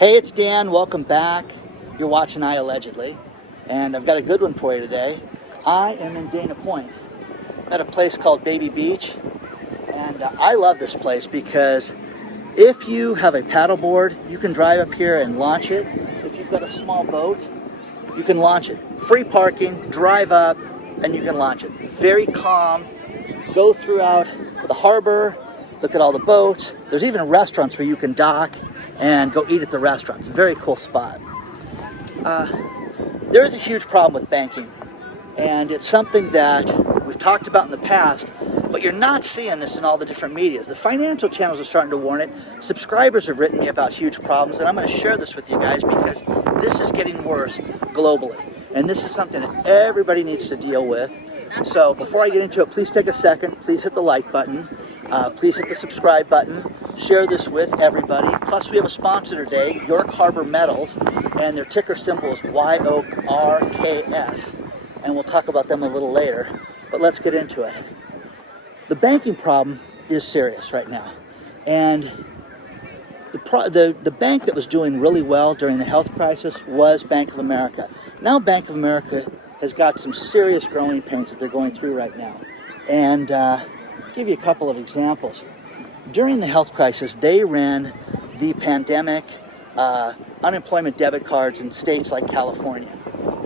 Hey, it's Dan. Welcome back. You're watching iAllegedly, and I've got a good one for you today. I am in Dana Point at a place called Baby Beach, and I love this place because if you have a paddleboard, you can drive up here and launch it. If you've got a small boat, you can launch it. Free parking, drive up, and you can launch it. Very calm. Go throughout the harbor, look at all the boats. There's even restaurants where you can dock and go eat at the restaurants. Very cool spot. There is a huge problem with banking, and it's something that we've talked about in the past, but you're not seeing this in all the different medias. The financial channels are starting to warn it. Subscribers have written me about huge problems, and I'm going to share this with you guys because this is getting worse globally, and this is something that everybody needs to deal with. So before I get into it, please take a second. Please hit the like button. Please hit the subscribe button. Share this with everybody. Plus, we have a sponsor today, York Harbor Metals, and their ticker symbol is YORKF. And we'll talk about them a little later. But let's get into it. The banking problem is serious right now. And the bank that was doing really well during the health crisis was Bank of America. Now Bank of America has got some serious growing pains that they're going through right now. And I'll give you a couple of examples. During the health crisis, they ran the pandemic unemployment debit cards in states like California.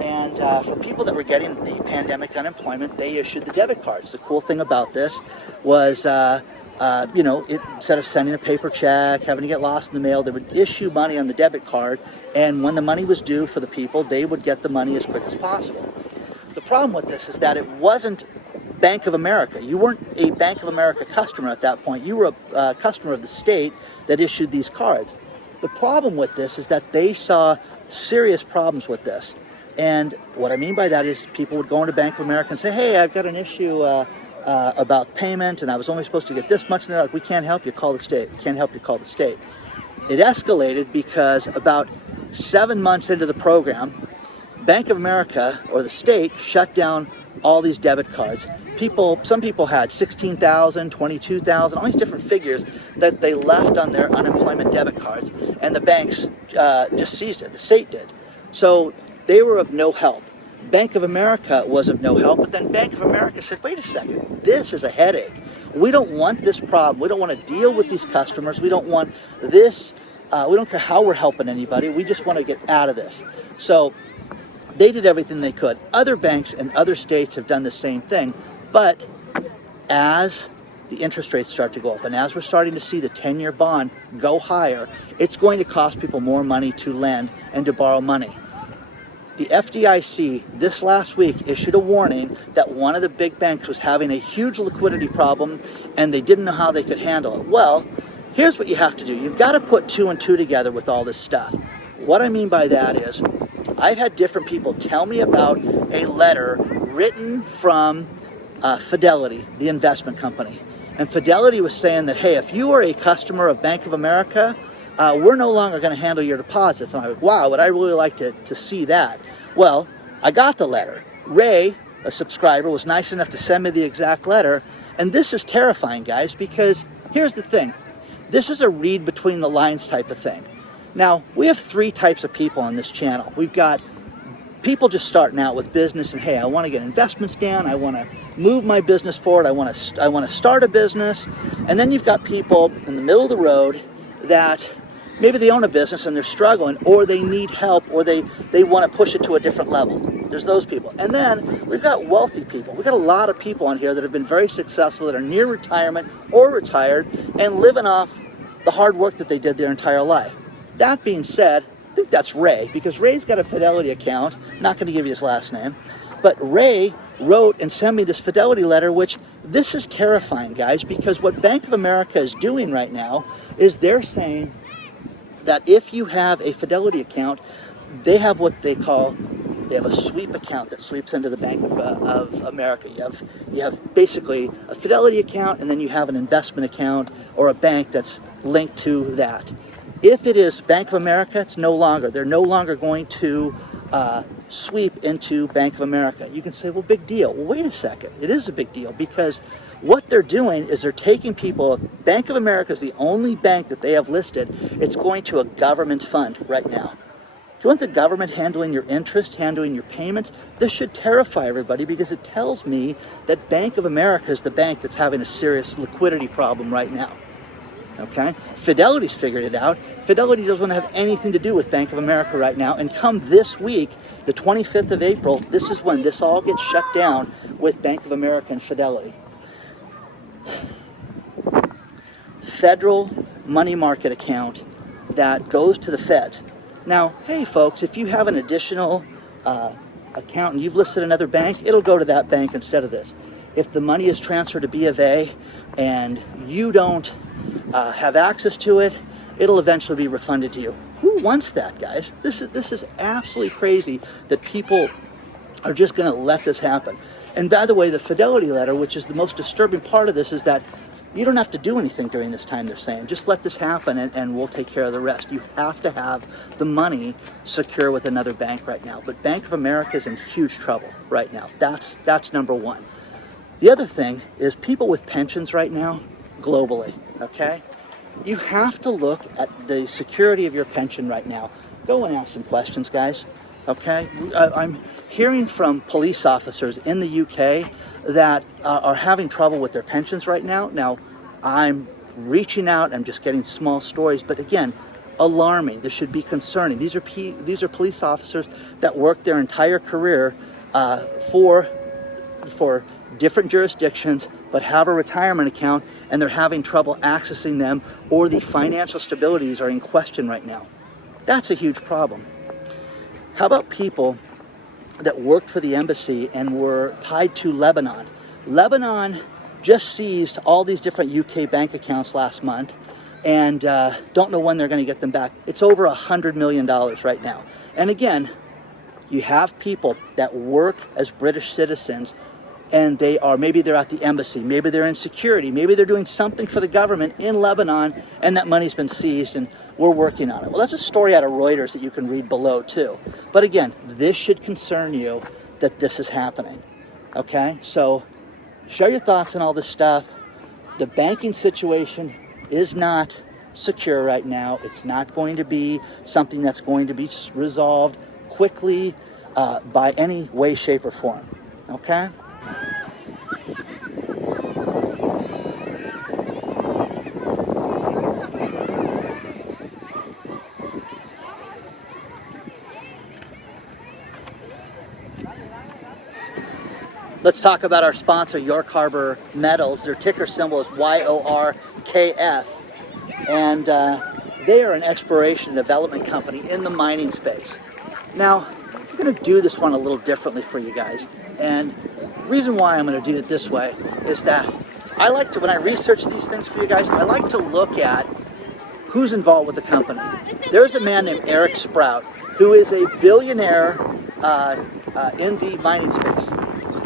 And for people that were getting the pandemic unemployment, they issued the debit cards. The cool thing about this was, instead of sending a paper check, having to get lost in the mail, they would issue money on the debit card. And when the money was due for the people, they would get the money as quick as possible. The problem with this is that it wasn't Bank of America. You weren't a Bank of America customer at that point. You were a customer of the state that issued these cards. The problem with this is that they saw serious problems with this. And what I mean by that is people would go into Bank of America and say, hey, I've got an issue about payment, and I was only supposed to get this much. And they're like, we can't help you, call the state. We can't help you, call the state. It escalated because about 7 months into the program, Bank of America, or the state, shut down all these debit cards. Some people had 16,000, 22,000, all these different figures that they left on their unemployment debit cards, and the banks just seized it. The state did. So they were of no help. Bank of America was of no help, but then Bank of America said, wait a second, this is a headache. We don't want this problem. We don't want to deal with these customers. We don't want this. We don't care how we're helping anybody. We just want to get out of this. So they did everything they could. Other banks and other states have done the same thing. But as the interest rates start to go up, and as we're starting to see the 10-year bond go higher, it's going to cost people more money to lend and to borrow money. The FDIC this last week issued a warning that one of the big banks was having a huge liquidity problem and they didn't know how they could handle it. Well, here's what you have to do. You've got to put two and two together with all this stuff. What I mean by that is I've had different people tell me about a letter written from Fidelity, the investment company. And Fidelity was saying that, hey, if you are a customer of Bank of America, we're no longer going to handle your deposits. And I'm like, wow, would I really like to see that? Well, I got the letter. Ray, a subscriber, was nice enough to send me the exact letter. And this is terrifying, guys, because here's the thing. This is a read between the lines type of thing. Now, we have three types of people on this channel. We've got people just starting out with business and, hey, I want to get investments down. I want to move my business forward. I want to start a business. And then you've got people in the middle of the road that maybe they own a business and they're struggling, or they need help, or they want to push it to a different level. There's those people. And then we've got wealthy people. We've got a lot of people on here that have been very successful, that are near retirement or retired and living off the hard work that they did their entire life. That being said, I think that's Ray, because Ray's got a Fidelity account. I'm not going to give you his last name. But Ray wrote and sent me this Fidelity letter, which this is terrifying, guys, because what Bank of America is doing right now is they're saying that if you have a Fidelity account, they have what they have a sweep account that sweeps into the Bank of America. You have basically a Fidelity account, and then you have an investment account or a bank that's linked to that. If it is Bank of America, it's no longer. They're no longer going to sweep into Bank of America. You can say, well, big deal. Well, wait a second. It is a big deal because What they're doing is they're taking people, Bank of America is the only bank that they have listed, it's going to a government fund right now. Do you want the government handling your interest, handling your payments? This should terrify everybody because it tells me that Bank of America is the bank that's having a serious liquidity problem right now. Okay? Fidelity's figured it out. Fidelity doesn't want to have anything to do with Bank of America right now. And come this week, the 25th of April, this is when this all gets shut down with Bank of America and Fidelity. Federal money market account that goes to the feds. Now, hey folks, if you have an additional account and you've listed another bank, it'll go to that bank instead of this. If the money is transferred to B of A and you don't have access to it, it'll eventually be refunded to you. Who wants that, guys? This is absolutely crazy that people are just going to let this happen. And by the way, the Fidelity letter, which is the most disturbing part of this, is that you don't have to do anything during this time, they're saying. Just let this happen and we'll take care of the rest. You have to have the money secure with another bank right now. But Bank of America is in huge trouble right now. That's number one. The other thing is people with pensions right now, globally, okay? You have to look at the security of your pension right now. Go and ask some questions, guys, okay? I'm hearing from police officers in the UK that are having trouble with their pensions right now. Now, I'm reaching out, I'm just getting small stories, but again, alarming. This should be concerning. These are police officers that work their entire career for different jurisdictions, but have a retirement account, and they're having trouble accessing them, or the financial stabilities are in question right now. That's a huge problem. How about people that worked for the embassy and were tied to Lebanon? Lebanon just seized all these different UK bank accounts last month and don't know when they're going to get them back. It's over $100 million right now. And again, you have people that work as British citizens and maybe they're at the embassy, maybe they're in security, maybe they're doing something for the government in Lebanon, and that money's been seized and we're working on it. Well, that's a story out of Reuters that you can read below too. But again, this should concern you that this is happening, okay? So share your thoughts on all this stuff. The banking situation is not secure right now. It's not going to be something that's going to be resolved quickly by any way, shape, or form, okay? Let's talk about our sponsor, York Harbor Metals. Their ticker symbol is YORKF, and they are an exploration and development company in the mining space. Now, I'm going to do this one a little differently for you guys, and the reason why I'm going to do it this way is that I like to, when I research these things for you guys, I like to look at who's involved with the company. There's a man named Eric Sprout, who is a billionaire in the mining space.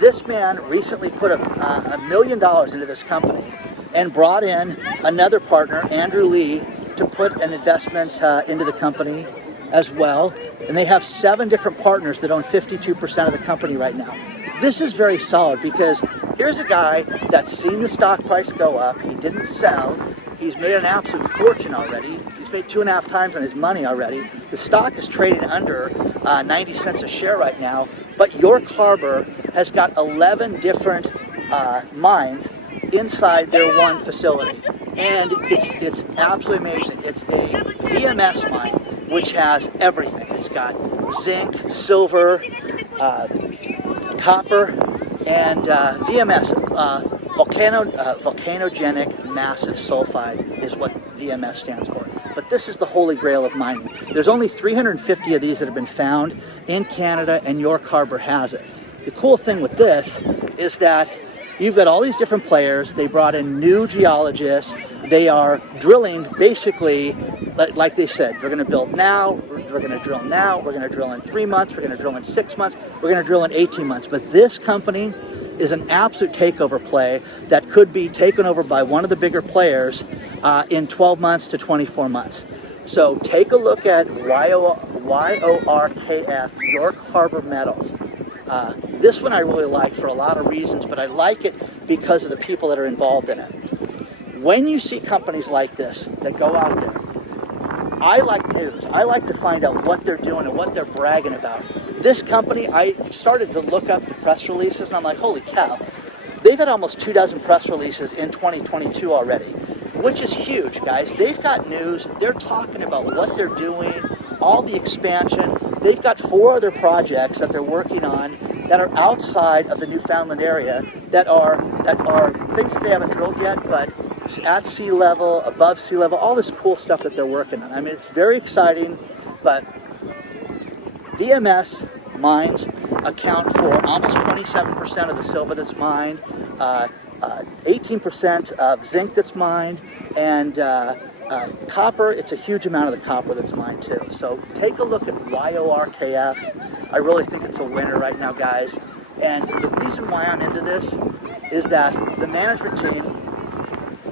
This man recently put $1 million into this company and brought in another partner, Andrew Lee, to put an investment into the company as well. And they have 7 different partners that own 52% of the company right now. This is very solid because here's a guy that's seen the stock price go up. He didn't sell. He's made an absolute fortune already. He's made 2.5 times on his money already. The stock is trading under 90 cents a share right now. But York Harbor has got 11 different mines inside their one facility. And it's absolutely amazing. It's a VMS mine, which has everything. It's got zinc, silver, copper, and VMS, volcanogenic massive sulfide is what VMS stands for. But this is the holy grail of mining. There's only 350 of these that have been found in Canada, and York Harbor has it. The cool thing with this is that you've got all these different players. They brought in new geologists. They are drilling basically, like they said, we're going to build now, we're going to drill now, we're going to drill in 3 months, we're going to drill in 6 months, we're going to drill in 18 months. But this company is an absolute takeover play that could be taken over by one of the bigger players in 12 months to 24 months. So take a look at YORKF, York Harbor Metals. This one I really like for a lot of reasons, but I like it because of the people that are involved in it. When you see companies like this that go out there, I like news. I like to find out what they're doing and what they're bragging about. This company, I started to look up the press releases, and I'm like, holy cow. They've had almost 24 press releases in 2022 already, which is huge, guys. They've got news. They're talking about what they're doing, all the expansion. They've got 4 other projects that they're working on that are outside of the Newfoundland area that are things that they haven't drilled yet, but at sea level, above sea level, all this cool stuff that they're working on. I mean, it's very exciting, but VMS mines account for almost 27% of the silver that's mined, 18% of zinc that's mined, and copper, it's a huge amount of the copper that's mined too. So take a look at YORKF. I really think it's a winner right now, guys. And the reason why I'm into this is that the management team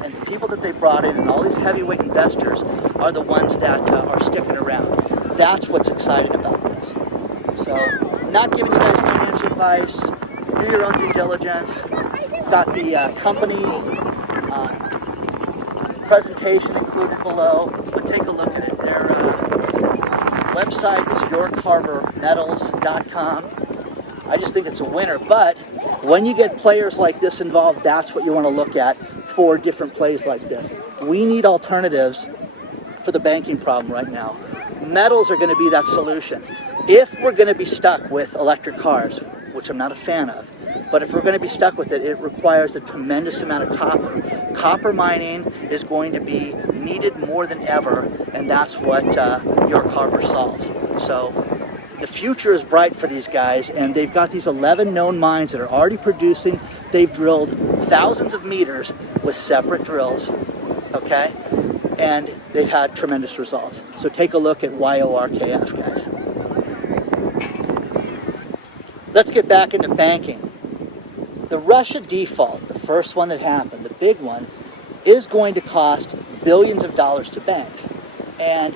and the people that they brought in and all these heavyweight investors are the ones that are sticking around. That's what's exciting about this. So, not giving you guys financial advice. Do your own due diligence. Got the company presentation included below, but take a look at it. Their website is yorkharbormetals.com. I just think it's a winner, but when you get players like this involved, that's what you want to look at for different plays like this. We need alternatives for the banking problem right now. Metals are going to be that solution. If we're going to be stuck with electric cars, which I'm not a fan of, but if we're going to be stuck with it, it requires a tremendous amount of copper. Copper mining is going to be needed more than ever, and that's what York Harbor solves. So the future is bright for these guys, and they've got these 11 known mines that are already producing. They've drilled thousands of meters with separate drills, okay? And they've had tremendous results. So take a look at YORKF, guys. Let's get back into banking. The Russia default, the first one that happened, the big one, is going to cost billions of dollars to banks. And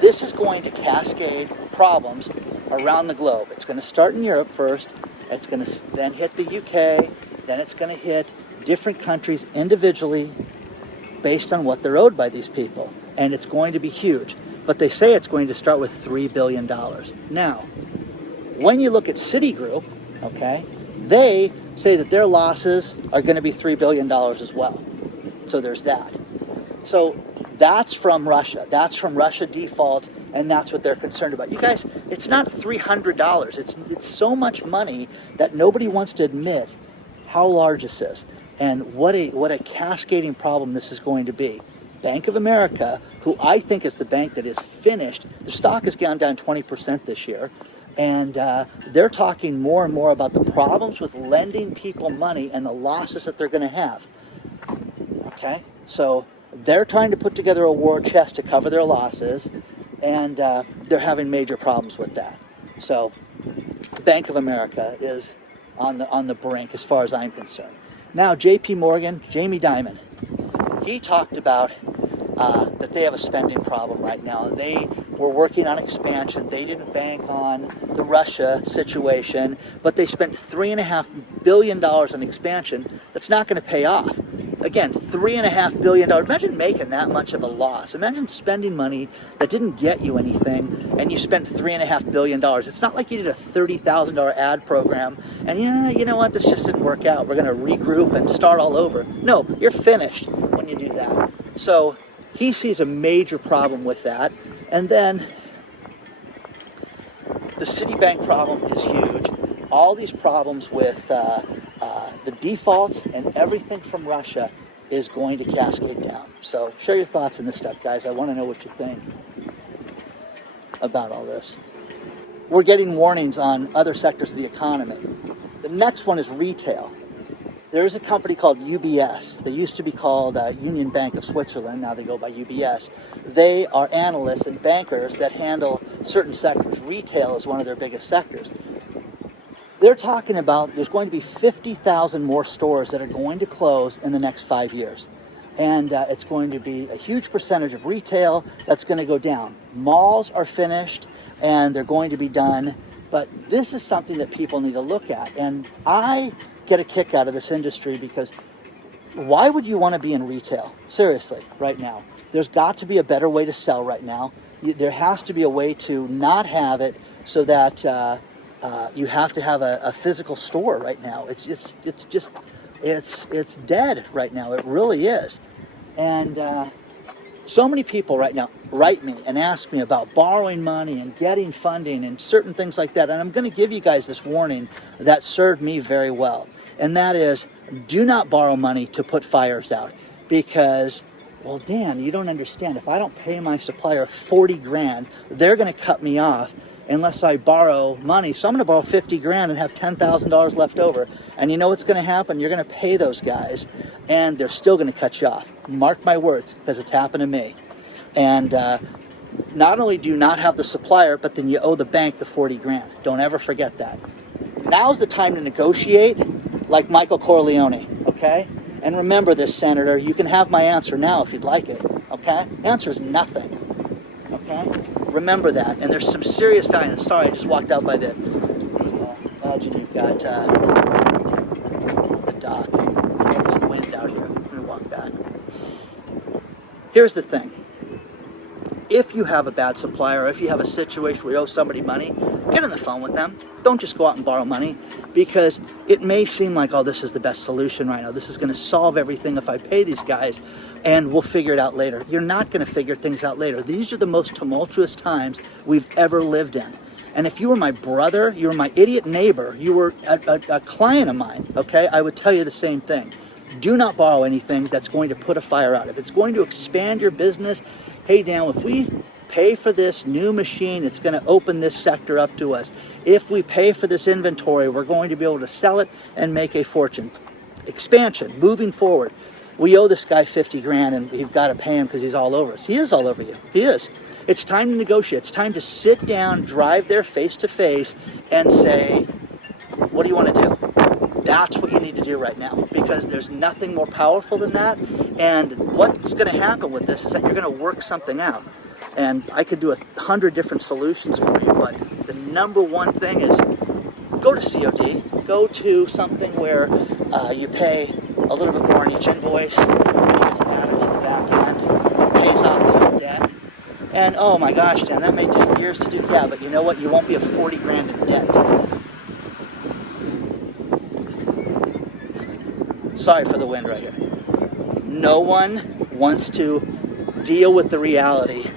this is going to cascade problems around the globe. It's going to start in Europe first, it's going to then hit the UK, then it's going to hit different countries individually based on what they're owed by these people. And it's going to be huge. But they say it's going to start with $3 billion. Now, when you look at Citi Group, okay, they say that their losses are going to be $3 billion as well. So there's that. So that's from Russia. That's from Russia default, and that's what they're concerned about. You guys, it's not $300. It's so much money that nobody wants to admit how large this is and what a cascading problem this is going to be. Bank of America, who I think is the bank that is finished, the stock has gone down 20% this year. And they're talking more and more about the problems with lending people money and the losses that they're going to have. Okay? So they're trying to put together a war chest to cover their losses, and they're having major problems with that. So Bank of America is on the brink as far as I'm concerned. Now, JP Morgan, Jamie Dimon, he talked about that they have a spending problem right now. They were working on expansion. They didn't bank on the Russia situation, but they spent $3.5 billion on expansion that's not going to pay off. Again, $3.5 billion. Imagine making that much of a loss. Imagine spending money that didn't get you anything, and you spent $3.5 billion. It's not like you did a $30,000 ad program, and you know what, this just didn't work out. We're going to regroup and start all over. No, you're finished when you do that. So he sees a major problem with that. And then the Citibank problem is huge. All these problems with the defaults and everything from Russia is going to cascade down. So share your thoughts on this stuff, guys. I want to know what you think about all this. We're getting warnings on other sectors of the economy. The next one is retail. There's a company called UBS. They used to be called Union Bank of Switzerland. Now they go by UBS. They are analysts and bankers that handle certain sectors. Retail is one of their biggest sectors. They're talking about there's going to be 50,000 more stores that are going to close in the next 5 years. And it's going to be a huge percentage of retail that's going to go down. Malls are finished, and they're going to be done But this is something that people need to look at. And I get a kick out of this industry because why would you want to be in retail? Seriously, right now. There's got to be a better way to sell right now. There has to be a way to not have it so that you have to have a physical store right now. It's dead right now. It really is. And so many people right now write me and ask me about borrowing money and getting funding and certain things like that. And I'm going to give you guys this warning that served me very well. And that is, do not borrow money to put fires out. Because, well, Dan, you don't understand. If I don't pay my supplier 40 grand, they're going to cut me off unless I borrow money. So I'm going to borrow 50 grand and have $10,000 left over. And you know what's going to happen? You're going to pay those guys and they're still going to cut you off. Mark my words, because it's happened to me. And not only do you not have the supplier, but then you owe the bank the 40 grand. Don't ever forget that. Now's the time to negotiate like Michael Corleone, okay? And remember this, Senator, you can have my answer now if you'd like it, okay? Answer is nothing, okay? Remember that. And there's some serious value. Sorry, I just walked out by the lodge and you've got the dock. There's wind out here. I'm going to walk back. Here's the thing. If you have a bad supplier, or if you have a situation where you owe somebody money, get on the phone with them. Don't just go out and borrow money, because it may seem like, oh, this is the best solution right now. This is going to solve everything if I pay these guys, and we'll figure it out later. You're not going to figure things out later. These are the most tumultuous times we've ever lived in. And if you were my brother, you were my idiot neighbor, you were a client of mine, okay, I would tell you the same thing. Do not borrow anything that's going to put a fire out. If it's going to expand your business, hey, Dan, if we pay for this new machine, it's going to open this sector up to us. If we pay for this inventory, we're going to be able to sell it and make a fortune. Expansion, moving forward. We owe this guy 50 grand and we've got to pay him because he's all over us. He is all over you. He is. It's time to negotiate. It's time to sit down, drive there face to face and say, what do you want to do? That's what you need to do right now, because there's nothing more powerful than that. And what's going to happen with this is that you're going to work something out. And I could do 100 different solutions for you, but the number one thing is go to COD, go to something where you pay a little bit more on each invoice, and it gets added to the back end, it pays off the debt. And oh my gosh, Dan, that may take years to do. Yeah, but you know what? You won't be a 40 grand in debt. Sorry for the wind right here. No one wants to deal with the reality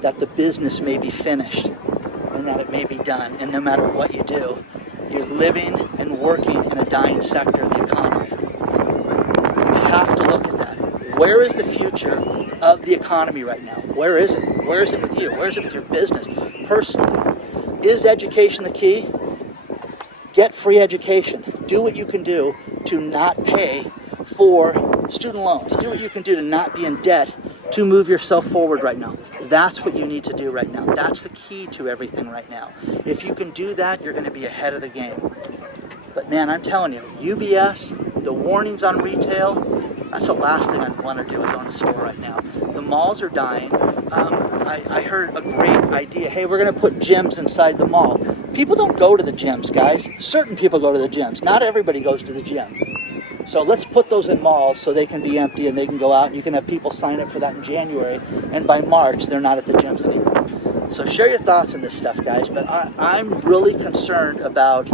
that the business may be finished and that it may be done. And no matter what you do, you're living and working in a dying sector of the economy. You have to look at that. Where is the future of the economy right now? Where is it? Where is it with you? Where is it with your business? Personally, is education the key? Get free education. Do what you can do to not pay for student loans. Do what you can do to not be in debt to move yourself forward right now. That's what you need to do right now. That's the key to everything right now. If you can do that, you're going to be ahead of the game. But man, I'm telling you, UBS, the warnings on retail, that's the last thing I want to do is own a store right now. The malls are dying. I heard a great idea. Hey, we're going to put gyms inside the mall. People don't go to the gyms, guys. Certain people go to the gyms. Not everybody goes to the gym. So let's put those in malls so they can be empty and they can go out and you can have people sign up for that in January. And by March, they're not at the gyms anymore. So share your thoughts on this stuff, guys. But I'm really concerned about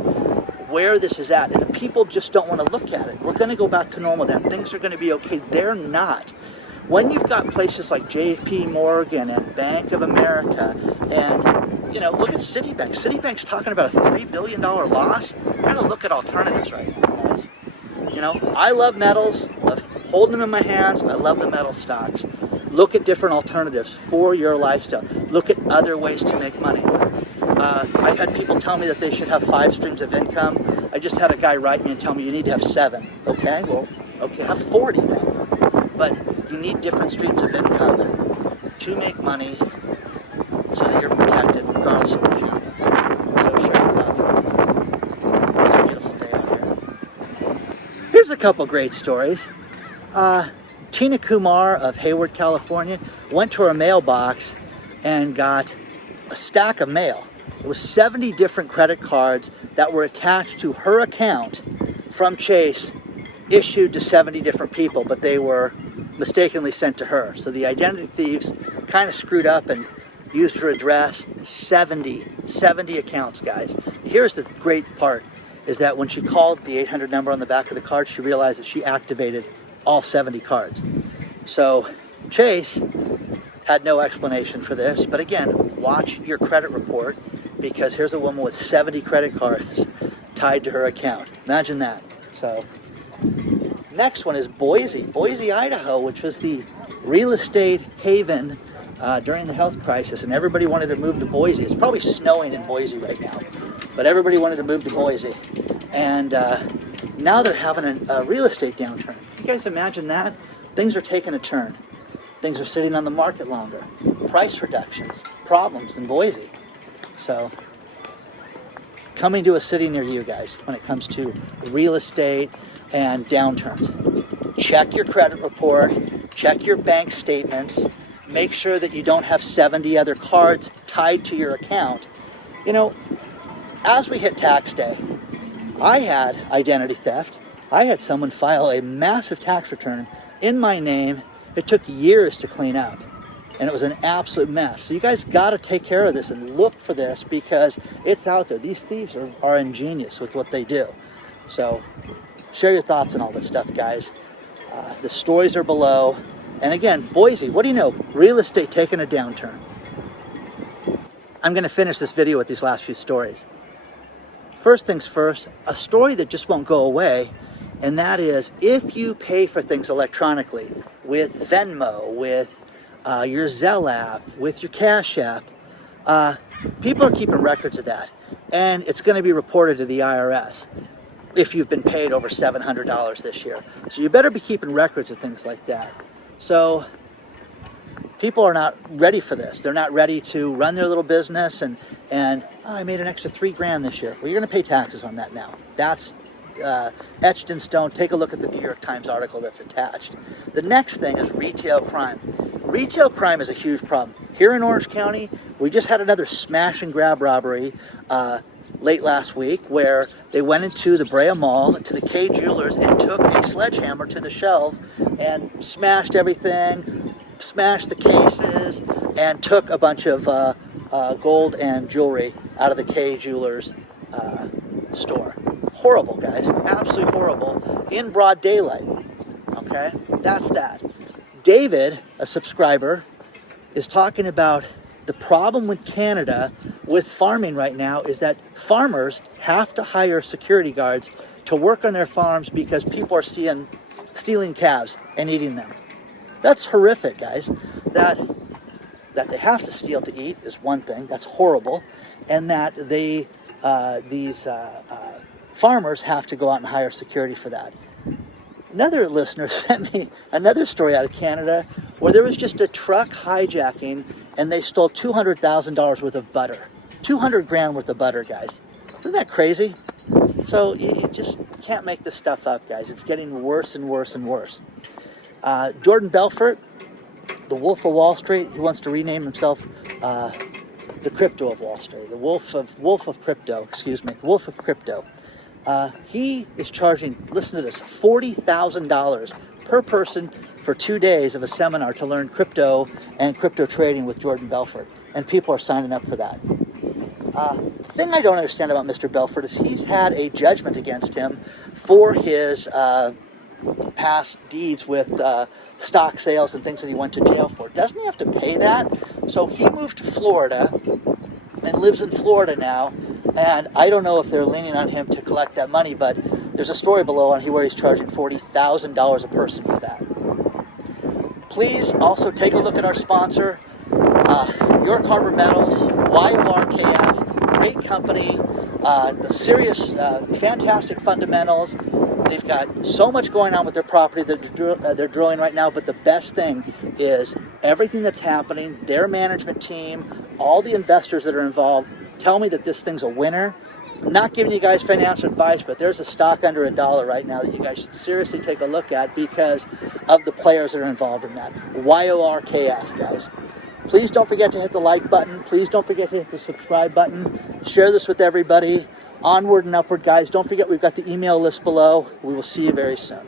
where this is at. And people just don't want to look at it. We're going to go back to normal then. Things are going to be okay. They're not. When you've got places like JP Morgan and Bank of America and, you know, look at Citibank. Citibank's talking about a $3 billion loss. You got to look at alternatives right now, guys. You know, I love metals. I love holding them in my hands. I love the metal stocks. Look at different alternatives for your lifestyle. Look at other ways to make money. I've had people tell me that they should have 5 streams of income. I just had a guy write me and tell me you need to have 7. Okay, well, okay, have 40 then. But you need different streams of income to make money so that you're protected regardless of what happens. So share your thoughts on this. It's a beautiful day out here. Here's a couple great stories. Tina Kumar of Hayward, California, went to her mailbox and got a stack of mail. It was 70 different credit cards that were attached to her account from Chase, issued to 70 different people, but they were mistakenly sent to her. So the identity thieves kind of screwed up and used her address. 70 accounts, guys. Here's the great part, is that when she called the 800 number on the back of the card, she realized that she activated all 70 cards. So Chase had no explanation for this, but again, watch your credit report, because here's a woman with 70 credit cards tied to her account. Imagine that. So next one is Boise, Idaho, which was the real estate haven during the health crisis, and everybody wanted to move to Boise. It's probably snowing in Boise right now, but everybody wanted to move to Boise. And now they're having a real estate downturn. You guys imagine that? Things are taking a turn. Things are sitting on the market longer. Price reductions, problems in Boise. So, coming to a city near you guys when it comes to real estate and downturns. Check your credit report, check your bank statements, make sure that you don't have 70 other cards tied to your account. You know, as we hit tax day, I had identity theft. I had someone file a massive tax return in my name. It took years to clean up, and it was an absolute mess. So you guys got to take care of this and look for this, because it's out there. These thieves are ingenious with what they do. So share your thoughts on all this stuff, guys. The stories are below. And again, Boise, what do you know? Real estate taking a downturn. I'm going to finish this video with these last few stories. First things first, a story that just won't go away, and that is, if you pay for things electronically with Venmo, with your Zelle app, with your Cash app, people are keeping records of that, and it's going to be reported to the IRS if you've been paid over $700 this year. So you better be keeping records of things like that. So people are not ready for this. They're not ready to run their little business and I made an extra $3,000 this year. Well, you're going to pay taxes on that now. That's etched in stone. Take a look at the New York Times article that's attached. The next thing is retail crime. Retail crime is a huge problem. Here in Orange County, we just had another smash and grab robbery late last week, where they went into the Brea Mall, to the K Jewelers, and took a sledgehammer to the shelf and smashed everything, smashed the cases, and took a bunch of gold and jewelry out of the K Jewelers store. Horrible, guys. Absolutely horrible. In broad daylight. Okay? That's that. David, a subscriber, is talking about the problem with Canada with farming right now is that farmers have to hire security guards to work on their farms because people are stealing calves and eating them. That's horrific, guys. That they have to steal to eat is one thing. That's horrible. And that these farmers have to go out and hire security for that. Another listener sent me another story out of Canada where there was just a truck hijacking and they stole $200,000 worth of butter. 200 grand worth of butter, guys. Isn't that crazy? So you just can't make this stuff up, guys. It's getting worse and worse and worse. Jordan Belfort, the Wolf of Wall Street, he wants to rename himself the Crypto of Wall Street, the Wolf of Crypto, excuse me, the Wolf of Crypto. He is charging, listen to this, $40,000 per person for 2 days of a seminar to learn crypto and crypto trading with Jordan Belfort. And people are signing up for that. The thing I don't understand about Mr. Belfort is he's had a judgment against him for his past deeds with stock sales and things that he went to jail for. Doesn't he have to pay that? So he moved to Florida and lives in Florida now. And I don't know if they're leaning on him to collect that money, but there's a story below on here where he's charging $40,000 a person for that. Please also take a look at our sponsor, York Harbor Metals, YORKF, great company, the serious, fantastic fundamentals. They've got so much going on with their property that they're drilling right now, but the best thing is everything that's happening, their management team, all the investors that are involved, tell me that this thing's a winner. I'm not giving you guys financial advice, but there's a stock under $1 right now that you guys should seriously take a look at because of the players that are involved in that. YORKF, guys. Please don't forget to hit the like button. Please don't forget to hit the subscribe button. Share this with everybody. Onward and upward, guys. Don't forget we've got the email list below. We will see you very soon.